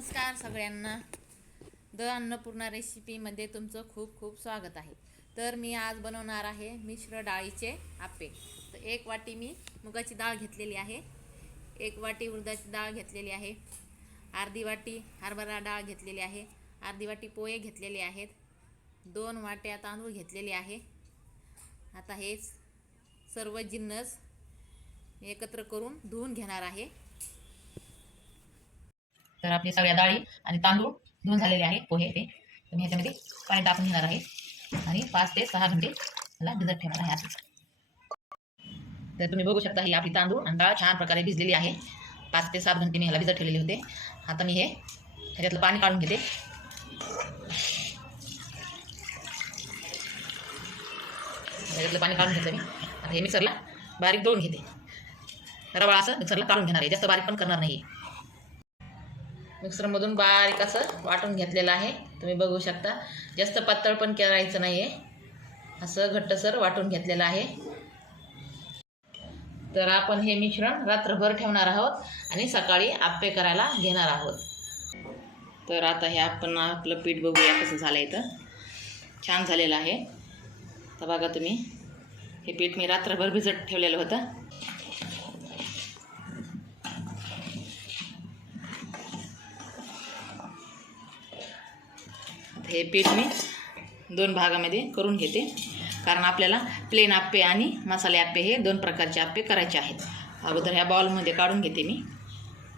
नमस्कार सगळ्यांना. द अन्नपूर्णा रेसिपीमध्ये तुमचं खूप खूप स्वागत आहे. तर मी आज बनवणार आहे मिश्र डाळीचे आप्पे. तर एक वाटी मी मुगाची डाळ घेतलेली आहे. एक वाटी उडदाची डाळ घेतलेली आहे. अर्धी वाटी हरभरा डाळ घेतलेली आहे. अर्धी वाटी पोहे घेतलेले आहेत. दोन वाट्या तांदूळ घेतलेले आहे. आता हेच सर्व जिन्नस एकत्र करून धुवून घेणार आहे. तर आपली सगळ्या डाळी आणि तांदूळ धुवून झालेले आहे पोहे ते. तर मी ह्याच्यामध्ये पाणी टाकून घेणार आहे. आणि पाच ते सहा घंटे मला भिजत ठेवणार आहे असंच तर तुम्ही बघू शकता ही आपली तांदूळ आणि डाळ छान प्रकारे भिजलेली आहे. पाच ते सात घंटे मी ह्याला भिजत ठेवलेले होते. आता मी हे ह्याच्यातलं पाणी काढून घेते. ह्याच्यातलं पाणी काढून घेतलं मी. आता हे मिक्सरला बारीक दळून घेते. रवाळ असं मिक्सरला काढून घेणार आहे. जास्त बारीक पण करणार नाही. मिक्सरमधून बारीक असं वाटून घेतलेलं आहे. तुम्ही बघू शकता. जास्त पातळ पण करायचं नाही आहे असं घट्टसर वाटून घेतलेलं आहे. तर आपण हे मिश्रण रात्रभर ठेवणार आहोत आणि सकाळी आप्पे करायला घेणार आहोत. तर आता हे आपण आपलं पीठ बघूया कसं झालं इथं. छान झालेलं आहे. तर बघा तुम्ही हे पीठ मी रात्रभर भिजत ठेवलेलं होतं. हे पीठ मी दोन भागामध्ये करून घेते. कारण आपल्याला प्लेन आप्पे आणि मसाले आप्पे हे दोन प्रकारचे आप्पे करायचे आहेत. अगोदर ह्या बॉलमध्ये काढून घेते मी.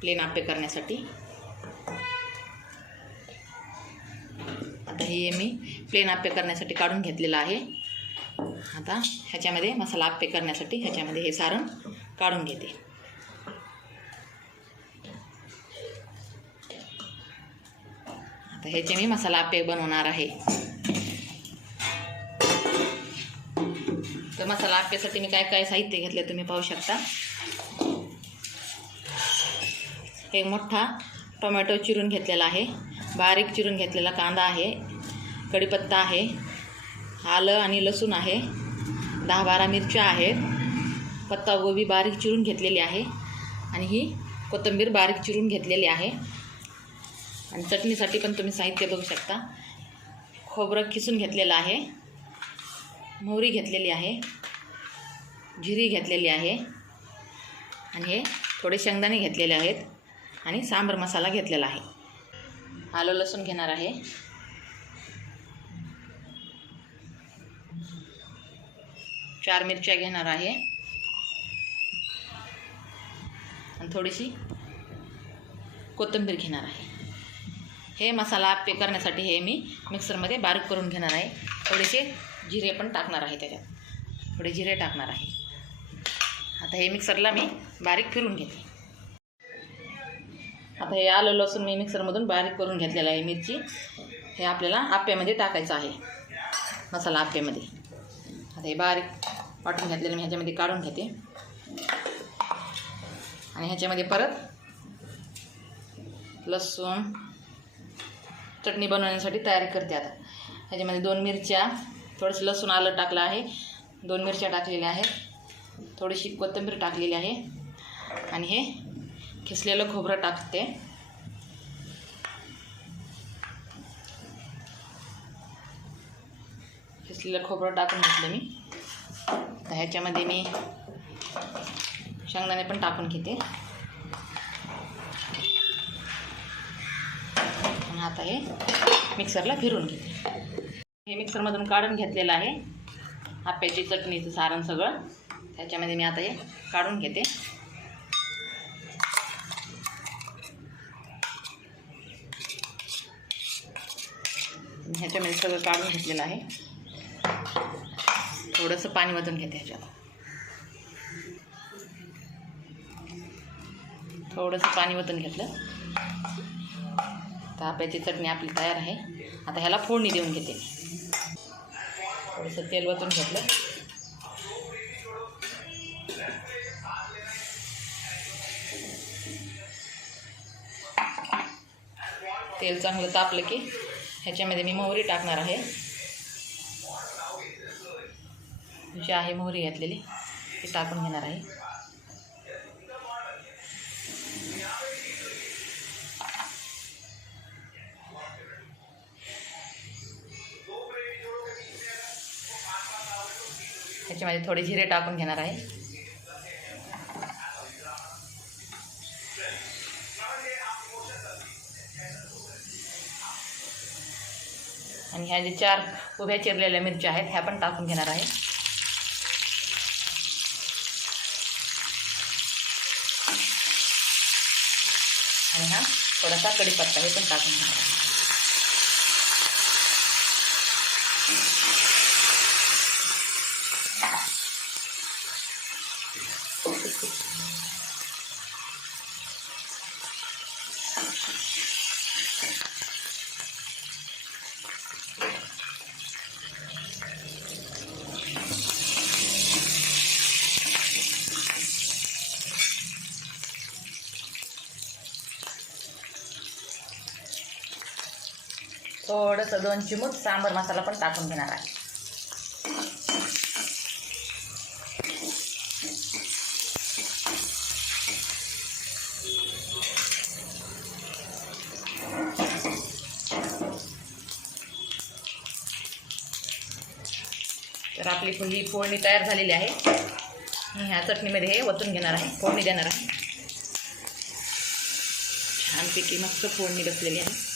प्लेन आप्पे करण्यासाठी. आता हे मी प्लेन आप्पे करण्यासाठी काढून घेतलेलं आहे. आता ह्याच्यामध्ये मसाला आप्पे करण्यासाठी ह्याच्यामध्ये हे सारण काढून घेते. तर ह्याचे मी मसाला आपे बनवणार आहे. तर मसाला आप्यासाठी मी काय काय साहित्य घेतले तुम्ही पाहू शकता. एक मोठा टोमॅटो चिरून घेतलेला आहे. बारीक चिरून घेतलेला कांदा आहे. कढीपत्ता आहे. आलं आणि लसूण आहे. दहा बारा मिरच्या आहेत. पत्तागोबी बारीक चिरून घेतलेली आहे. आणि ही कोथिंबीर बारीक चिरून घेतलेली आहे. आणि चटणीसाठी पण तुम्ही साहित्य बघू शकता. खोबरं किसून घेतलेलं आहे. मोहरी घेतलेली आहे. जिरी घेतलेली आहे. आणि हे थोडे शेंगदाणे घेतलेले आहेत आणि सांबर मसाला घेतलेला आहे. आलं लसूण घेणार आहे. चार मिरच्या घेणार आहे. आणि थोडीशी कोथिंबीर घेणार आहे. हे मसाला आप्पे करण्यासाठी हे मी मिक्सरमध्ये बारीक करून घेणार आहे. थोडेसे जिरे पण टाकणार आहे त्याच्यात. थोडे जिरे टाकणार आहे. आता हे मिक्सरला मी बारीक फिरून घेते. आता हे आलं लसूण मी मिक्सरमधून बारीक करून घेतलेलं आहे मिरची. हे आपल्याला आप्यामध्ये टाकायचं आहे. मसाला आप्यामध्ये. आता हे बारीक वाटून घेतलेलं मी ह्याच्यामध्ये काढून घेते. आणि ह्याच्यामध्ये परत लसूण चटणी बनवण्यासाठी तयारी करते आता. ह्याच्यामध्ये दोन मिरच्या थोडंसं लसूण आलं टाकलं आहे. दोन मिरच्या टाकलेल्या आहेत. थोडीशी कोथिंबीर टाकलेली आहे. आणि हे खिसलेलं खोबरं टाकते. खिसलेलं खोबरं टाकून घेतलं मी. तर ह्याच्यामध्ये मी शेंगदाणे पण टाकून घेते. आता हे मिक्सरला फिरून घेते. हे मिक्सरमधून काढून घेतलेलं आहे. आप्याची चटणीचं सारण सगळं. त्याच्यामध्ये मी आता हे काढून घेते. ह्याच्यामध्ये सगळं काढून घेतलेलं आहे. थोडंसं पाणी वतून घेते ह्याच्यात. थोडंसं पाणी वतून घेतलं. आता आप्याची चटणी आपली तयार आहे. आता ह्याला फोडणी देऊन घेते थोडंसं तेल वतून घेतलं. तेल चांगलं तापलं की ह्याच्यामध्ये मी मोहरी टाकणार आहे. जी आहे मोहरी घातलेली ती टाकून घेणार आहे. ह्याच्यामध्ये थोडे जिरे टाकून घेणार आहे. आणि ह्या जे चार उभ्या चिरलेल्या मिरच्या आहेत ह्या पण टाकून घेणार आहे. आणि हा थोडासा कडीपत्ता हे पण टाकून घेणार आहे. थोडंसं दोन चिमूट सांबर मसाला पण टाकून घेणार आहे. तर आपली ही फोडणी तयार झालेली आहे. मी ह्या चटणीमध्ये हे वतून घेणार आहे फोडणी देणार आहे. छानपैकी मस्त फोडणी बसलेली आहे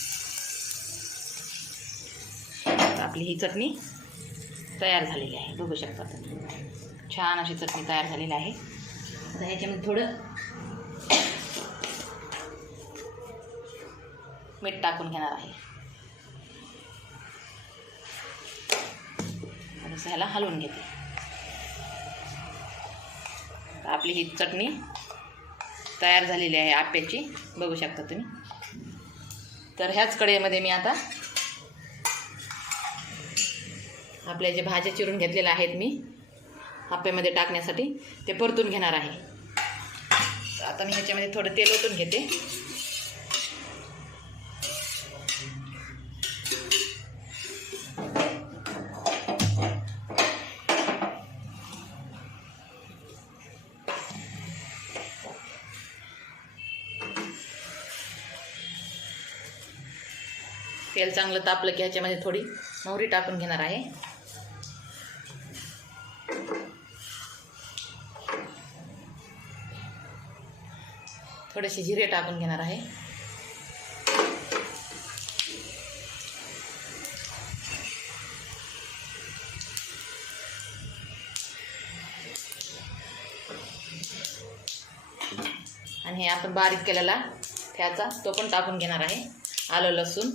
तर आपली ही चटणी तयार झालेली आहे. बघू शकता तुम्ही. छान अशी चटणी तयार झालेली आहे. आता ह्याच्यामध्ये थोडं मीठ टाकून घेणार आहे. थोडंसं ह्याला हलवून घेते. तर आपली ही चटणी तयार झालेली आहे आप्याची. बघू शकता तुम्ही. तर ह्याच कडेमध्ये मी आता आपल्या जे भाज्या चिरून घेतलेल्या आहेत मी आप्यामध्ये टाकण्यासाठी ते परतून घेणार आहे. तर आता मी ह्याच्यामध्ये थोडं तेल ओतून घेते. तेल चांगलं तापलं की ह्याच्यामध्ये थोडी मोहरी टाकून घेणार आहे. थोडेसे जिरे टाकून घेणार आहे. आणि हे आपण बारीक केलेला ठ्याचा तो पण टाकून घेणार आहे. आलं लसूण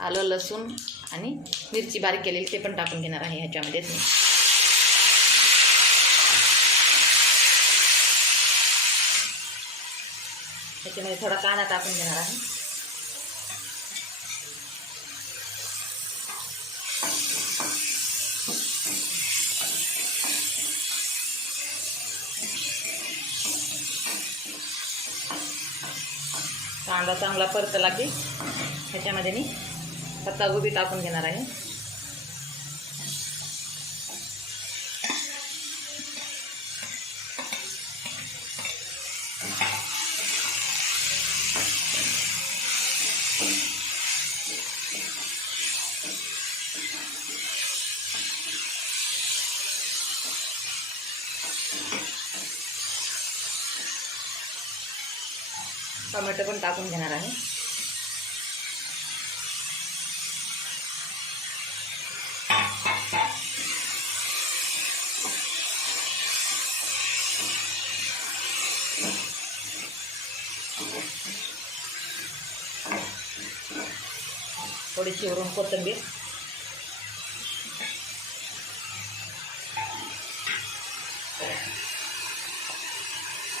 आलं लसूण आणि मिरची बारीक केलेली ते पण टाकून घेणार आहे ह्याच्यामध्येच त्याच्यामध्ये थोडा कांदा टाकून घेणार आहे. कांदा चांगला परतला की ह्याच्यामध्ये मी पत्ता गोबी टाकून घेणार आहे टोमॅटो पण टाकून घेणार आहे. थोडीशी वरून कोथिंबीर.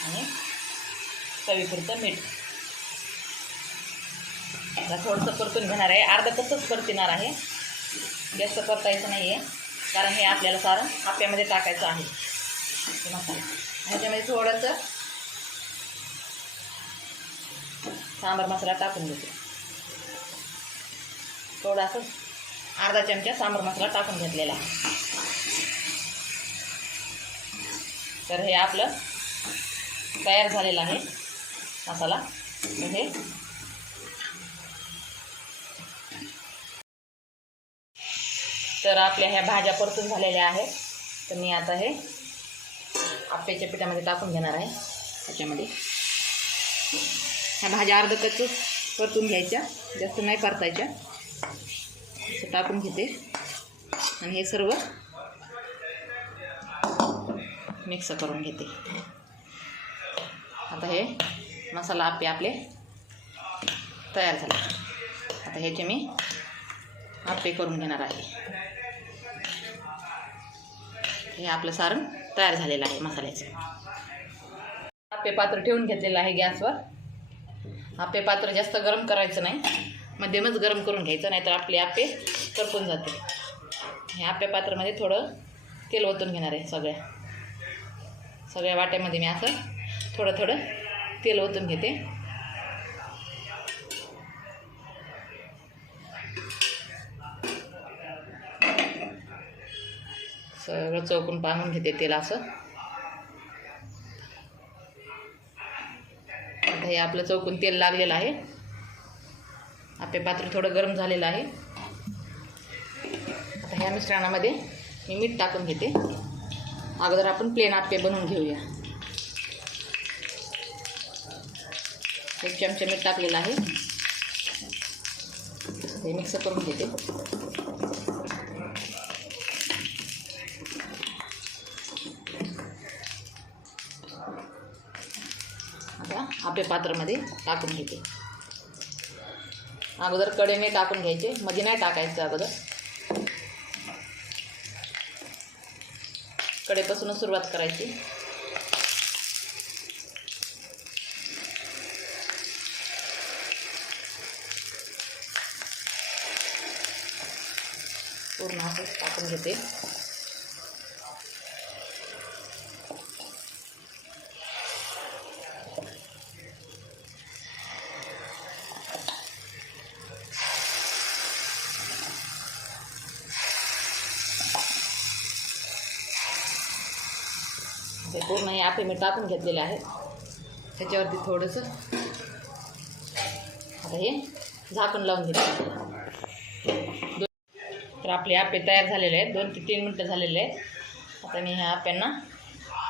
आणि चवीपुरतं मीठ. आता थोडंसं परतून घेणार आहे. अर्धा तसंच परतणार आहे. जास्त परतायचं नाही आहे कारण हे आपल्याला सारं आप्यामध्ये टाकायचं आहे. मसाला ह्याच्यामध्ये थोडंसं सांबार मसाला टाकून घेते. थोडासा अर्धा चमचा सांबार मसाला टाकून घेतलेला तर हे आपलं तयार झालेलं आहे मसाला. हे तर आपल्या ह्या भाज्या परतून झालेल्या आहेत. तर मी आता हे आप्याच्या पिठामध्ये टाकून घेणार आहे. त्याच्यामध्ये. ह्या भाज्या अर्ध कच्च परतून घ्यायच्या. जास्त नाही परतायच्या. असं टाकून घेते. आणि हे सर्व मिक्स करून घेते. आता हे मसाला आपे आपले तयार झाले. आता ह्याचे मी आपे करून घेणार आहे. हे आपलं सारण तयार झालेलं आहे मसाल्याचं. आपे पात्र ठेवून घेतलेलं आहे गॅसवर. आपे पात्र जास्त गरम करायचं नाही. मध्यमच गरम करून घ्यायचं नाहीतर आपले आपे करपून जाते हे आपे पात्रामध्ये थोडं तेल ओतून घेणार आहे सगळ्या. सगळ्या वाट्यामध्ये मी असं थोडं थोडं तेल ओतून घेते. सगळं चौकून पाहून घेते तेल असं. आता हे आपलं चौकून तेल लागलेलं आहे. आपले पात्र थोडं गरम झालेलं आहे. आता ह्या मिश्रणामध्ये मी मीठ टाकून घेते. अगोदर आपण प्लेन आप्पे बनवून घेऊया. एक चमचा मीठ टाकलेलं आहे. हे मिक्स करून घेते. आपल्या पात्रामध्ये टाकून घेते. अगोदर कडेने टाकून घ्यायचे. मध्ये नाही टाकायचं अगोदर. कडेपासूनच सुरुवात करायची. पूर्ण असंच टाकून घेते ते पूर्ण हे आपे मी टाकून घेतलेले आहेत. त्याच्यावरती थोडंसं आता हे झाकण लावून घेते. दोन- तर आपले आपे तयार झालेले आहेत. दोन ते तीन मिनटं झालेले आहेत. आता मी ह्या आप्यांना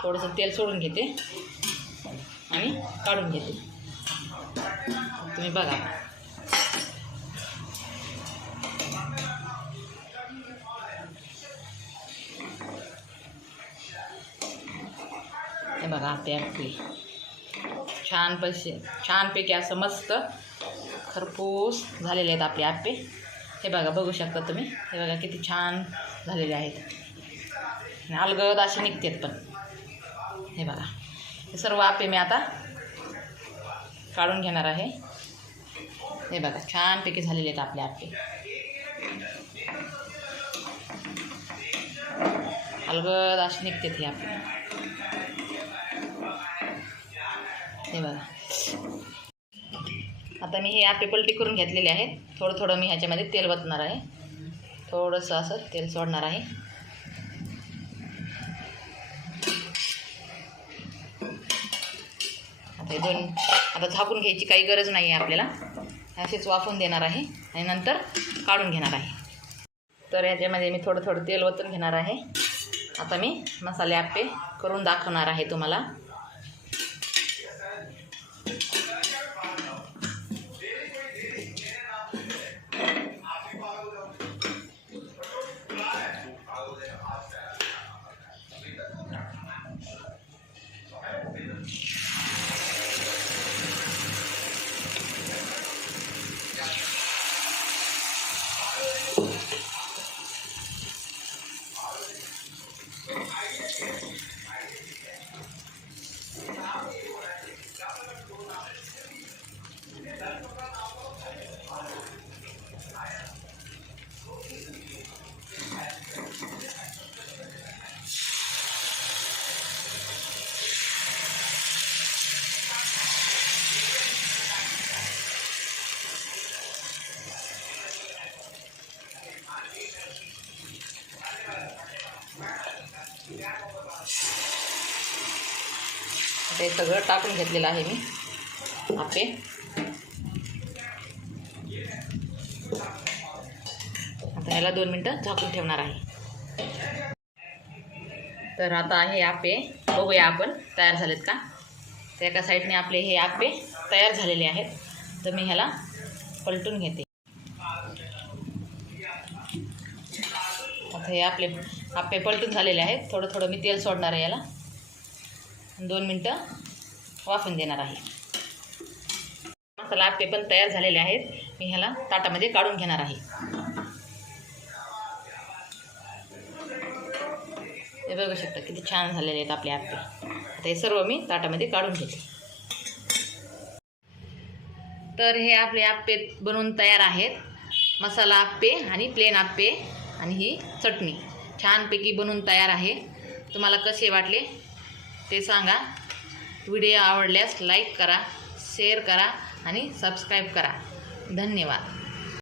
थोडंसं तेल सोडून घेते आणि काढून घेते. तुम्ही बघा. बघा ते आपली छान पैसे छानपैकी असं मस्त खरपूस झालेले आहेत आपले आप्पे. हे बघा बघू शकता तुम्ही. हे बघा किती छान झालेले आहेत. अलगद असे निघतात पण. हे बघा. हे सर्व आप्पे मी आता काढून घेणार आहे. हे बघा छानपैकी झालेले आहेत आपले आप्पे. अलगद असे निघतात हे आपले हे बघा. आता मी हे आपे पलटी करून घेतलेले आहेत थोडं थोडं मी ह्याच्यामध्ये तेल वतणार आहे. थोडंसं असं तेल सोडणार आहे. आता हे दोन आता झाकून घ्यायची काही गरज नाही आहे आपल्याला. असेच वाफून देणार आहे आणि नंतर काढून घेणार आहे. तर ह्याच्यामध्ये मी थोडं थोडं तेल ओतून घेणार आहे. आता मी मसाले आपे करून दाखवणार आहे तुम्हाला. सगळं टाकून घेतलेलं आहे मी. आपे. आता याला दोन मिनटं झाकून ठेवणार आहे. तर आता हे आपे. बघूया आपण तयार झालेत का? तर एका साईडने आपले हे आपे तयार झालेले आहेत. तर मी ह्याला पलटून घेते. आता हे आपले आपे पलटून झालेले आहेत. थोडं थोडं मी तेल सोडणार आहे याला. दोन मिनटं वाफून देणार आहे. मसाला आपे पण तयार झालेले आहेत. मी ह्याला ताटामध्ये काढून घेणार आहे. हे बघू शकता किती छान झालेले आहेत आपले आप्पे आता हे सर्व मी ताटामध्ये काढून घेते. तर हे आपले आप्पे बनवून तयार आहेत. मसाला आप्पे आणि प्लेन आप्पे आणि ही चटणी. छानपैकी बनवून तयार आहे. तुम्हाला कसे वाटले? ते सांगा. व्हिडिओ आवडल्यास लाईक करा शेअर करा आणि सबस्क्राईब करा. धन्यवाद.